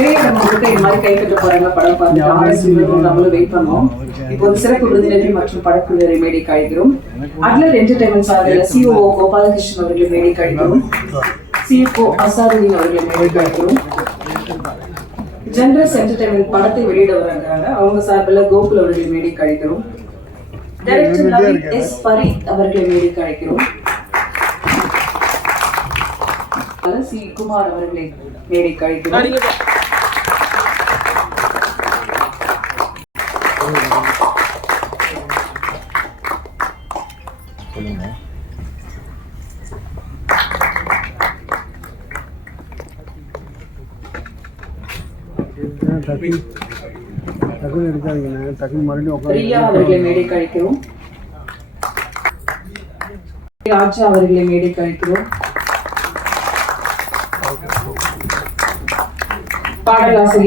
திரையிடம் முழுக்க இந்த மாதிரி கை கட்ட போறாங்க படம் பார்த்து நம்மளும் வெயிட் பண்ணுவோம். இப்போ சிறப்பு விருந்தினர்கள் மற்றும் படக்குழுவினரை மேடைக்கு அழைக்கிறோம். அட்லர் என்டர்டைன்மெண்ட் சார்பில் சிஓஓ கோபாலகிருஷ்ணன் அவர்களை மேடைக்கு அழைக்கிறோம். சிஓ அசாருதீன் அவர்களை மேடைக்கு அழைக்கிறோம். ஜெனரஸ் என்டர்டைன்மெண்ட் படத்தை வெளியிட வராங்க, அவங்க சார்பில் கோகுல் அவர்களை மேடைக்கு அழைக்கிறோம். டைரக்டர் நவீன் எஸ் ஃபரீத் அவர்களை மேடைக்கு அழைக்கிறோம். சி குமார் அவர்களை மேடைக்கு அழைக்கிறோம். பிரியா அவர்களை மேடைக்கு அழைக்கிறோம். ராஜா அவர்களை மேடைக்கு அழைக்கிறோம். பாடலாசிரியர்